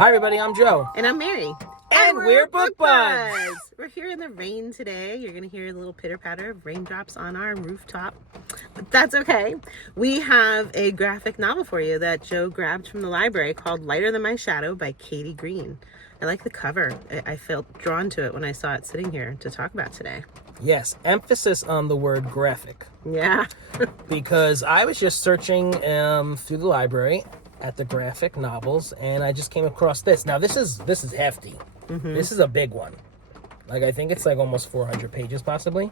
Hi everybody, I'm Joe. And I'm Mary. And we're Book Buds. We're here in the rain today. You're going to hear the little pitter-patter of raindrops on our rooftop. But that's okay. We have a graphic novel for you that Joe grabbed from the library called Lighter Than My Shadow by Katie Green. I like the cover. I felt drawn to it when I saw it sitting here to talk about today. Yes, emphasis on the word graphic. Yeah. Because I was just searching through the library at the graphic novels, and I just came across this. Now, this is hefty. Mm-hmm. This is a big one. Like, I think it's like almost 400 pages, possibly.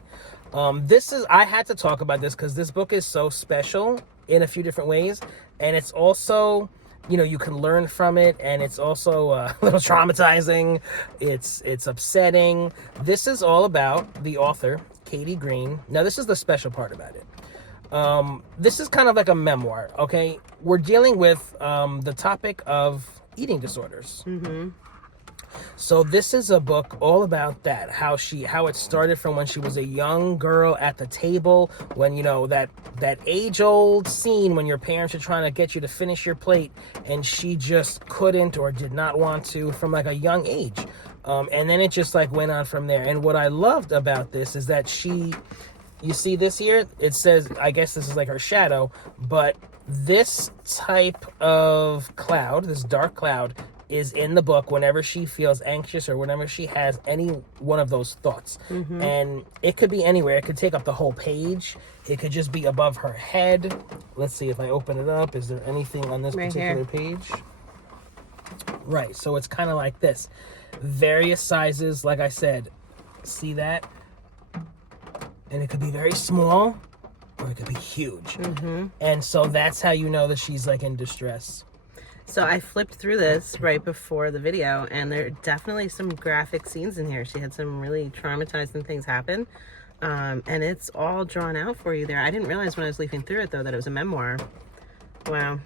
I had to talk about this because this book is so special in a few different ways, and it's also, you can learn from it, and it's also a little traumatizing. It's upsetting. This is all about the author, Katie Green. Now, this is the special part about it. This is kind of like a memoir, okay? We're dealing with the topic of eating disorders. Mm-hmm. So this is a book all about that, how it started from when she was a young girl at the table, when, that age-old scene when your parents are trying to get you to finish your plate, and she just couldn't or did not want to from like a young age. And then it just like went on from there. And what I loved about this is that you see this here? It says, I guess this is like her shadow, but this type of cloud, this dark cloud, is in the book whenever she feels anxious or whenever she has any one of those thoughts. Mm-hmm. And it could be anywhere. It could take up the whole page. It could just be above her head. Let's see if I open it up. Is there anything on this particular page? Right, so it's kind of like this. Various sizes, like I said. See that? And it could be very small, or it could be huge. Mm-hmm. And so that's how you know that she's like in distress. So I flipped through this right before the video, and there are definitely some graphic scenes in here. She had some really traumatizing things happen, and it's all drawn out for you there. I didn't realize when I was leafing through it, though, that it was a memoir. Wow.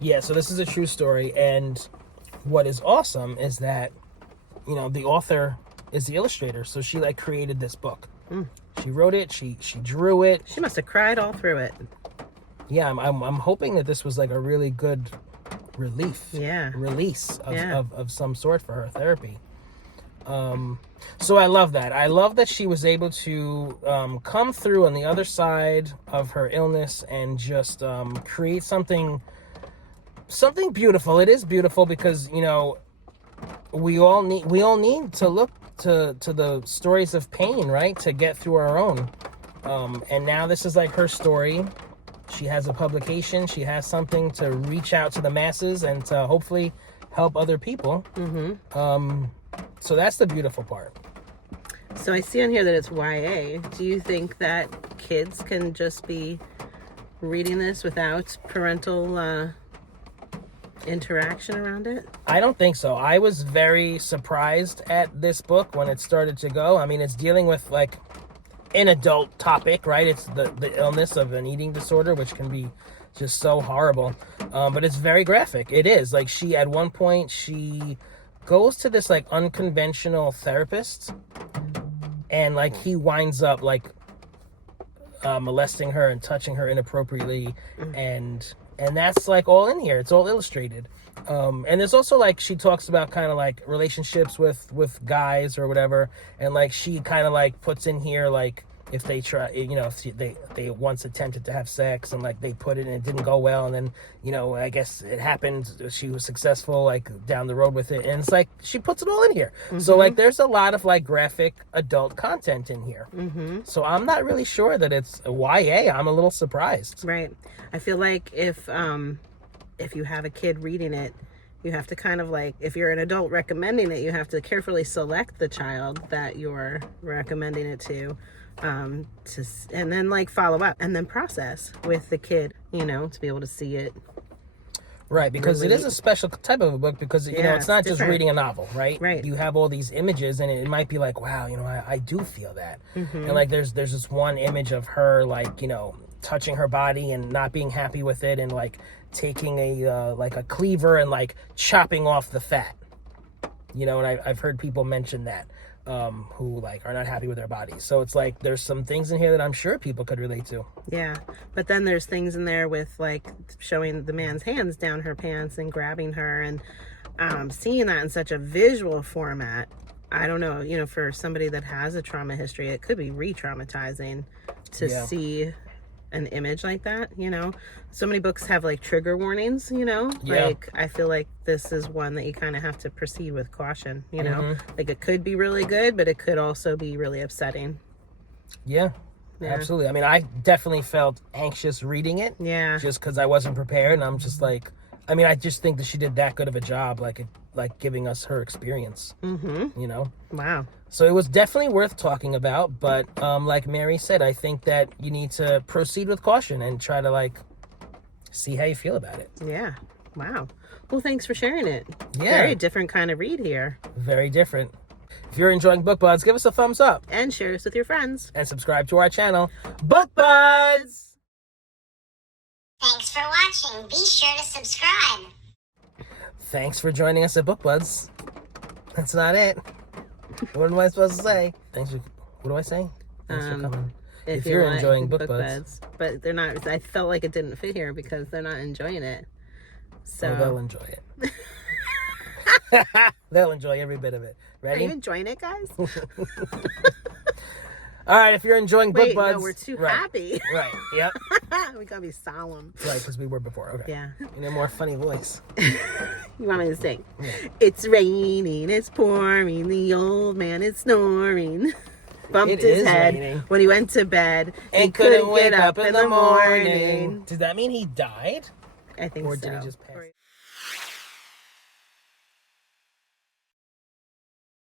Yeah, so this is a true story, and what is awesome is that, the author is the illustrator, so she, created this book. Mm. She wrote it, she drew it. She must have cried all through it. Yeah, I'm hoping that this was, a really good release of some sort for her therapy. So I love that. I love that she was able to come through on the other side of her illness and just create something beautiful. It is beautiful because we all need to look to the stories of pain, right, to get through our own. And now this is like her story. She has a publication. She has something to reach out to the masses and to hopefully help other people. Mm-hmm. So that's the beautiful part. So I see on here that it's YA. Do you think that kids can just be reading this without parental interaction around it? I don't think so. I was very surprised at this book when it started to go. I mean, it's dealing with an adult topic, right? It's the illness of an eating disorder, which can be just so horrible. But it's very graphic. It is. At one point, she goes to this unconventional therapist, and he winds up molesting her and touching her inappropriately, and that's all in here. It's all illustrated. And there's also she talks about kind of relationships with guys or whatever, and she kind of puts in here if they try, if they once attempted to have sex and they put it and it didn't go well, and then I guess it happened, she was successful down the road with it, and it's she puts it all in here. Mm-hmm. So there's a lot of graphic adult content in here. Mm-hmm. So I'm not really sure that it's YA. I'm a little surprised. Right. I feel like if you have a kid reading it, you have to kind of if you're an adult recommending it, you have to carefully select the child that you're recommending it to and then follow up and then process with the kid, to be able to see it. Right, because it is a special type of a book because, it's not just reading a novel, right? Right. You have all these images, and it might be wow, I do feel that. Mm-hmm. And there's this one image of her touching her body and not being happy with it, and taking a cleaver and chopping off the fat, and I've heard people mention that who are not happy with their bodies. So it's there's some things in here that I'm sure people could relate to. Yeah, but then there's things in there with showing the man's hands down her pants and grabbing her, and seeing that in such a visual format, I don't know, you know, for somebody that has a trauma history, it could be re-traumatizing to see an image like that, you know. So many books have like trigger warnings, you know. Like I feel like this is one that you kind of have to proceed with caution, you know. Like it could be really good, but it could also be really upsetting. Yeah. Absolutely. I mean, I definitely felt anxious reading it. Yeah. Just because I wasn't prepared, and I'm just like, I mean, I just think that she did that good of a job, like giving us her experience. You know. Wow. So it was definitely worth talking about, but like Mary said, I think that you need to proceed with caution and try to like see how you feel about it. Yeah. Wow. Well, thanks for sharing it. Yeah. Very different kind of read here. Very different. If you're enjoying Book Buds, give us a thumbs up. And share this with your friends. And subscribe to our channel, Book Buds! Thanks for watching. Be sure to subscribe. Thanks for joining us at Book Buds. That's not it. What am I supposed to say? Thanks for, what do I say? Thanks for coming. If you're enjoying Book Buds. But they're not, I felt like it didn't fit here because they're not enjoying it. So they'll enjoy it. They'll enjoy every bit of it. Ready? Are you enjoying it, guys? All right, if you're enjoying Book Buds. No, we're too happy. Right, yep. We gotta be solemn. Right, because we were before. Okay. Yeah. You need a more funny voice. You want me to sing? Yeah. It's raining, it's pouring, the old man is snoring. Bumped his head raining. when he went to bed And couldn't wake up in the morning. Does that mean he died? I think or so. Or did he just pass?